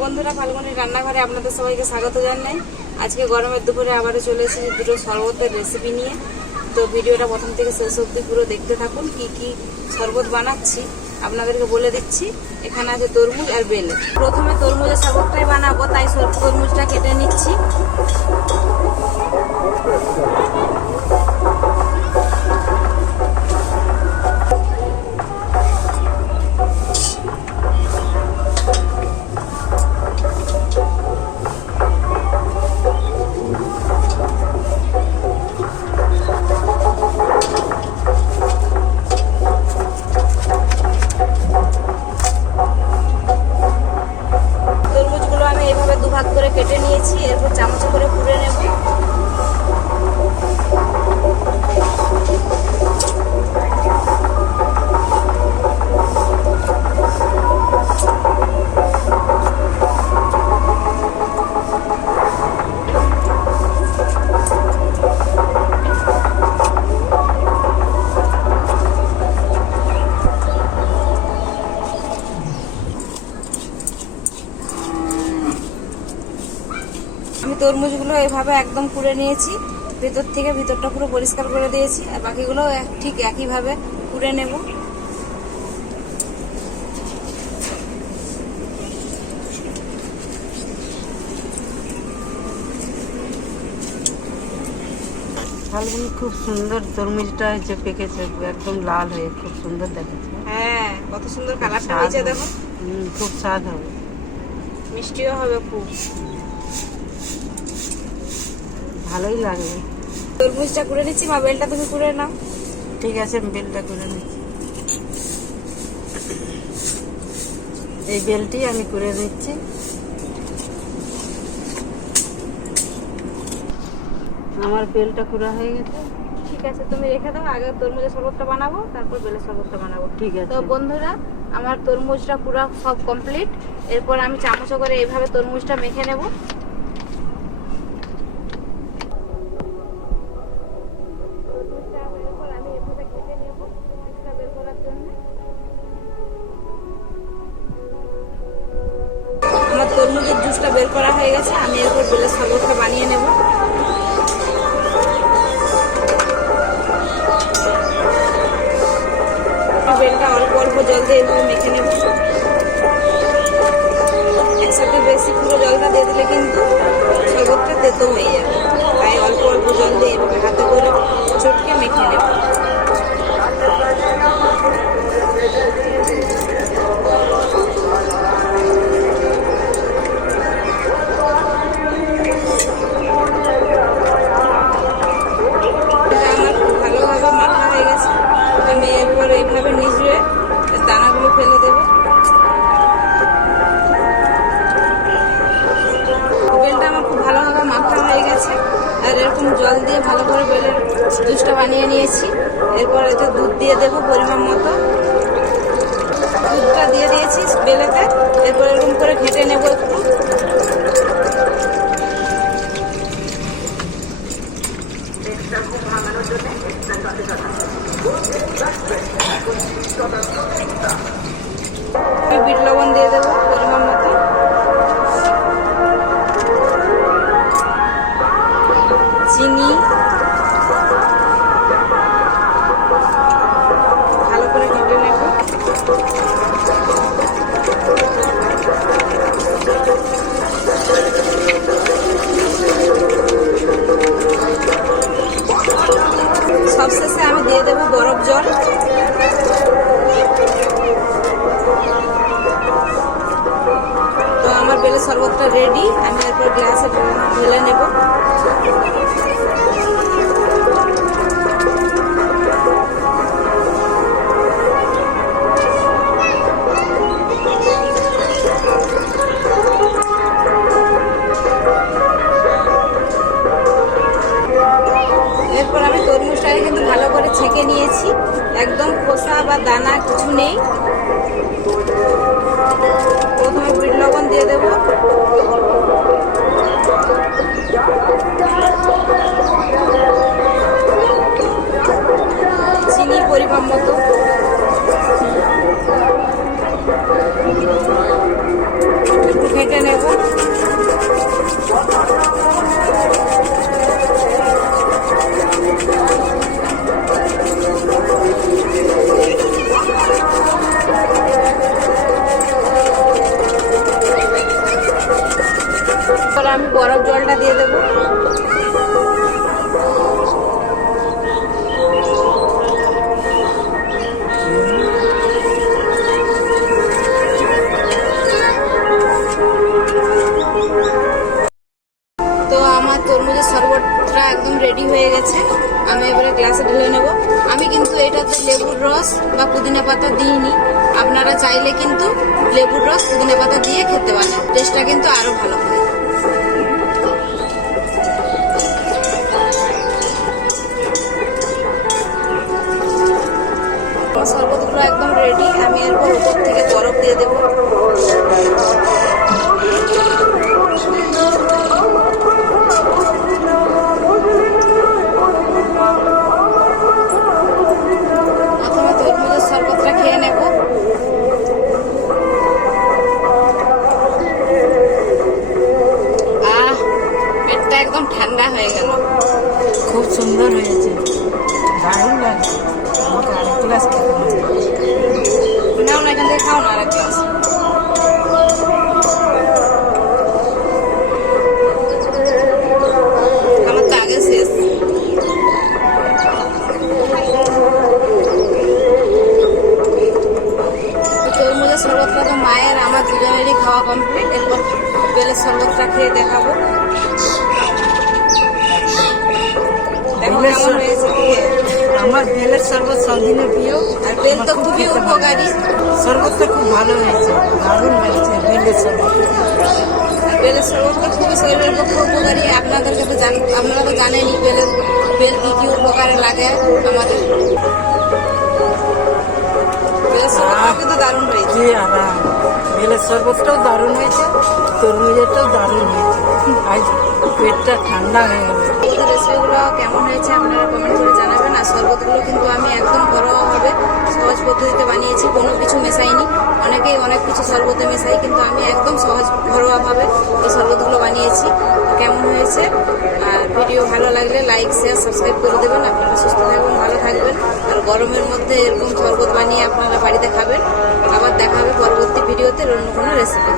বন্ধুরা, ফাল্গুনির রান্নাঘরে আপনাদের সবাইকে স্বাগত জানাই। আজকে গরমের দুপুরে আবারও চলে এসেছি দুটো শরবতের রেসিপি নিয়ে। তো ভিডিওটা প্রথম থেকে শেষ অবধি পুরো দেখতে থাকুন। কি কি শরবত বানাচ্ছি আপনাদেরকে বলে দিচ্ছি। এখানে আছে তরমুজ আর বেল। প্রথমে তরমুজের শরবতটাই বানাবো, তাই তরমুজটা কেটে নিচ্ছি। ভাগ করে কেটে নিয়েছি, এরপর চামচে করে পুড়ে নেব। আমি তরমুজগুলো এভাবে একদম কুড়ে নিয়েছি, ভেতর থেকে ভিতরটা পুরো পরিষ্কার করে দিয়েছি। আর বাকিগুলো ঠিক একইভাবে কুড়ে নেব। ফাল্গুনি, খুব সুন্দর তরমুজটা হয়েছে, পেকেছে একদম লাল হয়ে, খুব সুন্দর দেখাচ্ছে। হ্যাঁ, কত সুন্দর কালারটা হয়েছে দেখো। খুব স্বাদ হবে, মিষ্টিও হবে খুব ভালোই লাগবে। তরমুজটা কুড়ে নিচ্ছি। মা, বেলটা তুমি কুড়ে নাও। ঠিক আছে, আমি বেলটা করে নিচ্ছি। এই বেলটি আমি করে নিচ্ছি। আমার বেলটা কুড়া হয়ে গেছে। ঠিক আছে, তুমি রেখে দাও। আগে তরমুজের শরবতটা বানাবো, তারপর বেলের শরবতটা বানাবো। ঠিক আছে। তো বন্ধুরা, আমার তরমুজটা পুরো সব কমপ্লিট। এরপর আমি চামচে করে এইভাবে তরমুজটা মেখে নেব। আমার তরমুজের জুসটা বের করা হয়ে গেছে। আমি এরপর বেলের শরবতটা বানিয়ে নেব। বেলটা অল্প অল্প জল দিয়ে এভাবে মেখে নেব। একসাথে বেশি পুরো জলটা দিয়ে দিলে কিন্তু শরবতটা তেতো হয়ে যাবে, তাই অল্প অল্প জল দিয়ে এভাবে হাতে করে চটকে মেখে নেব। ভালোভাবে মাখা হয়ে গেছে। আমি এরপর এইভাবে নিচড়ে দানাগুলো ফেলে দেবো। বেলটা আমার খুব ভালোভাবে মাখা হয়ে গেছে। আর এরকম জল দিয়ে ভালো করে বেলের জুসটা বানিয়ে নিয়েছি। এরপর এতে দুধ দিয়ে দেবো পরিমাণ মতো। দুধটা দিয়ে দিয়েছি বেলেতে। এরপর এরকম করে ঘেঁটে নেবো একটু। বিট লবণ দিয়ে দেবো পরিমাণ মতো। চিনি ভালো করে ঘেঁটে নেব। সবশেষে আমি দিয়ে দেবো বরফ জল। তো আমার বেলের শরবতটা রেডি। আমি এরপর গ্লাসে ঢেলে নেব। এরপর আমি তরমুজটাকে কিন্তু ভালো করে ছেঁকে নিয়েছি, একদম খোসা বা দানা কিছু নেই। প্রথমে বিট লবণ দিয়ে দেবো। আমি বরফ জলটা দিয়ে দেবো। তো আমার তরমুজের শরবতটা একদম রেডি হয়ে গেছে, আমি এবারে গ্লাসে ঢেলে নেব। আমি কিন্তু এটাতে লেবুর রস বা পুদিনা পাতা দিইনি, আপনারা চাইলে কিন্তু লেবুর রস পুদিনা পাতা দিয়ে খেতে পারেন, টেস্টটা কিন্তু আরো ভালো হয়। আমার শরবতগুলো একদম রেডি, আমি এরপর উপর থেকে বরফ দিয়ে দেবো। প্রথমে তরমুজের শরবতটা খেয়ে নেব। পেটটা একদম ঠান্ডা হয়ে গেল। খুব সুন্দর হয়েছে, দারুণ লাগছে। আমাকে আরেক গ্লাস খেতে হবে। নাও না, এখান থেকে খাও না আরেক গ্লাস। আমার তো আগে শেষ। তরমুজের শরবতটা তো মায়ের আমার দুজনেরই খাওয়া কমপ্লিট। এরপর বেলের শরবতটা খেয়ে দেখাবো। দেখো কেমন হয়েছে খেয়ে। আমার বেলের শরবত সবদিনের প্রিয়, আর বেল তো খুবই উপকারী। শরবতটা খুব ভালো হয়েছে, দারুণ হয়েছে বেলের শরবত। আর বেলের শরবতটা খুবই শরীরের পক্ষে উপকারী। আপনাদেরকে তো আপনারা তো জানেনই বেল কি কি উপকারে লাগে আমাদের। বেলের শরবতটা কিন্তু দারুণ হয়েছে। কি আরাম, বেলের শরবতটাও দারুণ হয়েছে, তরমুজেরটাও দারুণ হয়েছে। আজ পেটটা ঠান্ডা হয়ে গেল। এই রেসিপিগুলো কেমন হয়েছে আপনারা কমেন্ট করে জানাবেন। আর শরবতগুলো কিন্তু আমি একদম ঘরোয়াভাবে সহজ পদ্ধতিতে বানিয়েছি, কোনো কিছু মেশাইনি। অনেকেই অনেক কিছু শরবতে মেশাই, কিন্তু আমি একদম সহজ ঘরোয়াভাবে এই শরবতগুলো বানিয়েছি। তো কেমন হয়েছে, আর ভিডিও ভালো লাগলে লাইক শেয়ার সাবস্ক্রাইব করে দেবেন। আপনারা সুস্থ থাকবেন, ভালো থাকবেন। আর গরমের মধ্যে এরকম শরবত বানিয়ে আপনারা বাড়িতে খাবেন। আবার দেখা হবে পরবর্তী ভিডিওতে অন্য কোনো রেসিপি।